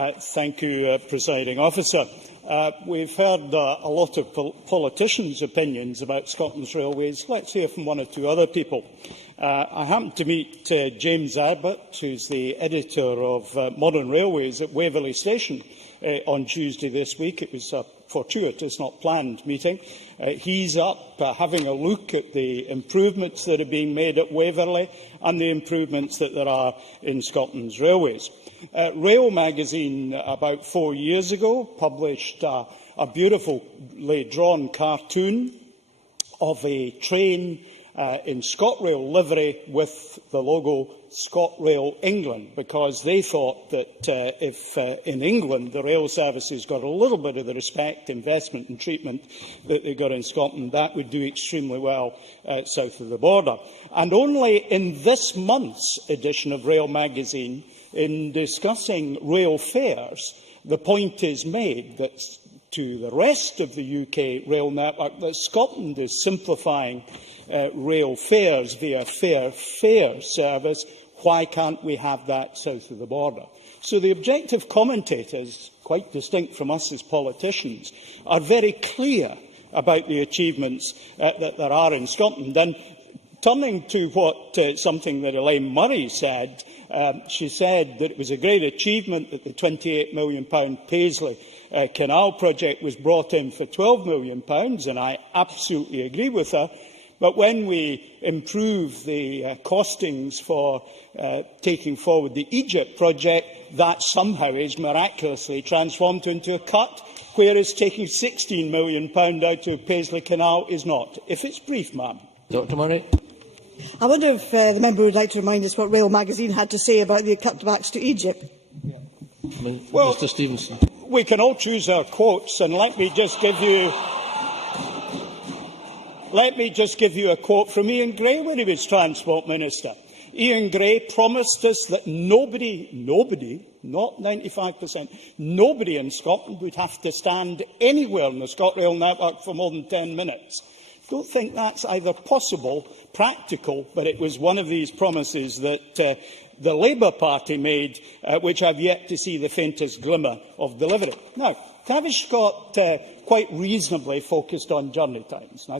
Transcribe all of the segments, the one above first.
Thank you, Presiding Officer. We've heard a lot of politicians' opinions about Scotland's railways. Let's hear from one or two other people. I happened to meet James Abbott, who's the editor of Modern Railways at Waverley Station on Tuesday this week. It was a fortuitous, not planned meeting. He's up having a look at the improvements that are being made at Waverley and the improvements that there are in Scotland's railways. Rail magazine, about 4 years ago, published a beautifully drawn cartoon of a train in ScotRail livery with the logo ScotRail England, because they thought that if in England the rail services got a little bit of the respect, investment and treatment that they got in Scotland, that would do extremely well south of the border. And only in this month's edition of Rail magazine, in discussing rail fares, the point is made that to the rest of the UK rail network that Scotland is simplifying rail fares via fair fare service. Why can't we have that south of the border? So the objective commentators, quite distinct from us as politicians, are very clear about the achievements that there are in Scotland. And turning to what something that Elaine Murray said, she said that it was a great achievement that the £28 million Paisley Canal project was brought in for £12 million, and I absolutely agree with her. But when we improve the costings for taking forward the Egypt project, that somehow is miraculously transformed into a cut, whereas taking £16 million out of Paisley Canal is not. If it's brief, ma'am. Dr Murray. I wonder if the member would like to remind us what Rail magazine had to say about the cutbacks to Egypt. Well, Mr Stevenson. We can all choose our quotes, and let me just give you a quote from Ian Gray when he was Transport Minister. Ian Gray promised us that nobody, not 95%, nobody in Scotland would have to stand anywhere in the ScotRail network for more than 10 minutes. I don't think that's either possible, practical, but it was one of these promises that the Labour Party made, which I've yet to see the faintest glimmer of delivery. Now, Tavish Scott quite reasonably focused on journey times. And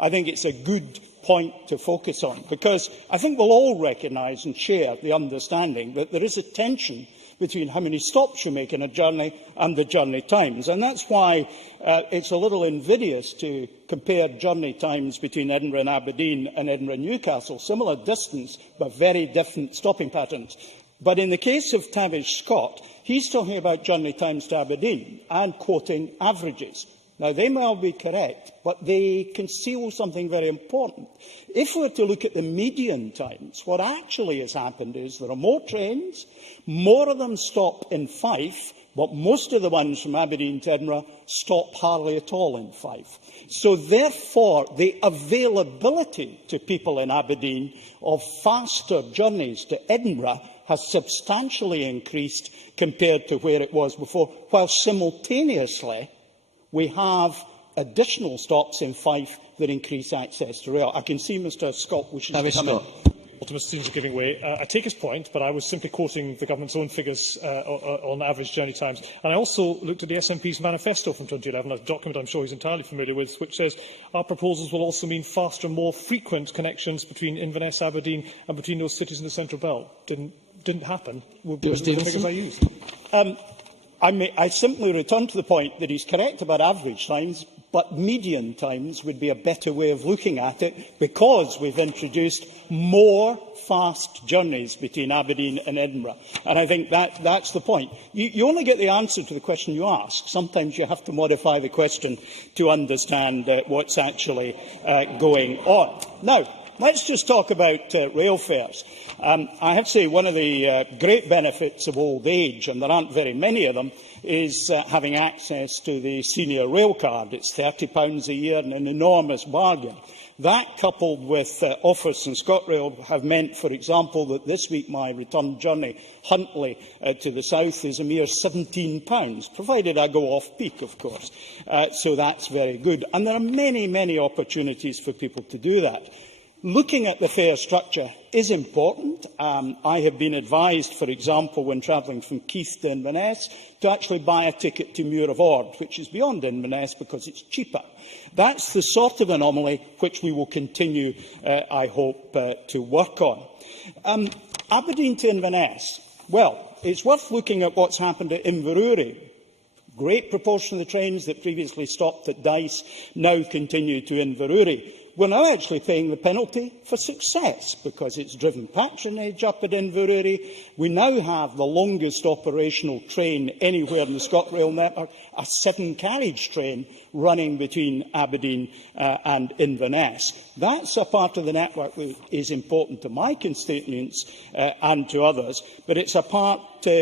I think it's a good point to focus on, because I think we'll all recognise and share the understanding that there is a tension between how many stops you make in a journey and the journey times. And that's why it's a little invidious to compare journey times between Edinburgh and Aberdeen and Edinburgh and Newcastle. Similar distance, but very different stopping patterns. But in the case of Tavish Scott, he's talking about journey times to Aberdeen and quoting averages. Now, they may well be correct, but they conceal something very important. If we're to look at the median times, what actually has happened is there are more trains, more of them stop in Fife, but most of the ones from Aberdeen to Edinburgh stop hardly at all in Fife. So, therefore, the availability to people in Aberdeen of faster journeys to Edinburgh has substantially increased compared to where it was before, while simultaneously we have additional stops in Fife that increase access to rail. I can see Mr Scott wishes to come in. Mr Stevens is giving way. I take his point, but I was simply quoting the government's own figures on average journey times. And I also looked at the SNP's manifesto from 2011, a document I'm sure he's entirely familiar with, which says our proposals will also mean faster and more frequent connections between Inverness, Aberdeen and between those cities in the Central Belt. Didn't happen with the figures I used. I simply return to the point that he's correct about average times, but median times would be a better way of looking at it, because we've introduced more fast journeys between Aberdeen and Edinburgh. And I think that's the point. You only get the answer to the question you ask. Sometimes you have to modify the question to understand what's actually going on. Now, let's just talk about rail fares. I have to say one of the great benefits of old age, and there aren't very many of them, is having access to the senior rail card. It's £30 a year and an enormous bargain. That, coupled with offers in ScotRail, have meant, for example, that this week my return journey, Huntly to the south, is a mere £17, provided I go off-peak, of course. So that's very good. And there are many, many opportunities for people to do that. Looking at the fare structure is important. I have been advised, for example, when travelling from Keith to Inverness, to actually buy a ticket to Muir of Ord, which is beyond Inverness because it's cheaper. That's the sort of anomaly which we will continue, I hope, to work on. Aberdeen to Inverness. Well, it's worth looking at what's happened at Inverurie. Great proportion of the trains that previously stopped at Dice now continue to Inverurie. We're now actually paying the penalty for success because it's driven patronage up at Inverurie. We now have the longest operational train anywhere in the ScotRail network, a 7-carriage train running between Aberdeen and Inverness. That's a part of the network that is important to my constituents and to others, but it's a part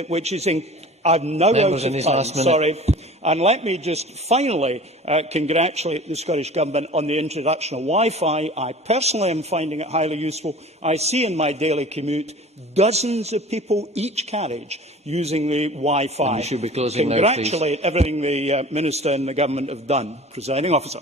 which is in. I'm now out of time, sorry. And let me just finally congratulate the Scottish Government on the introduction of Wi-Fi. I personally am finding it highly useful. I see in my daily commute dozens of people each carriage using the Wi-Fi. You should be closing Congratulate now, everything the Minister and the Government have done. Presiding Officer.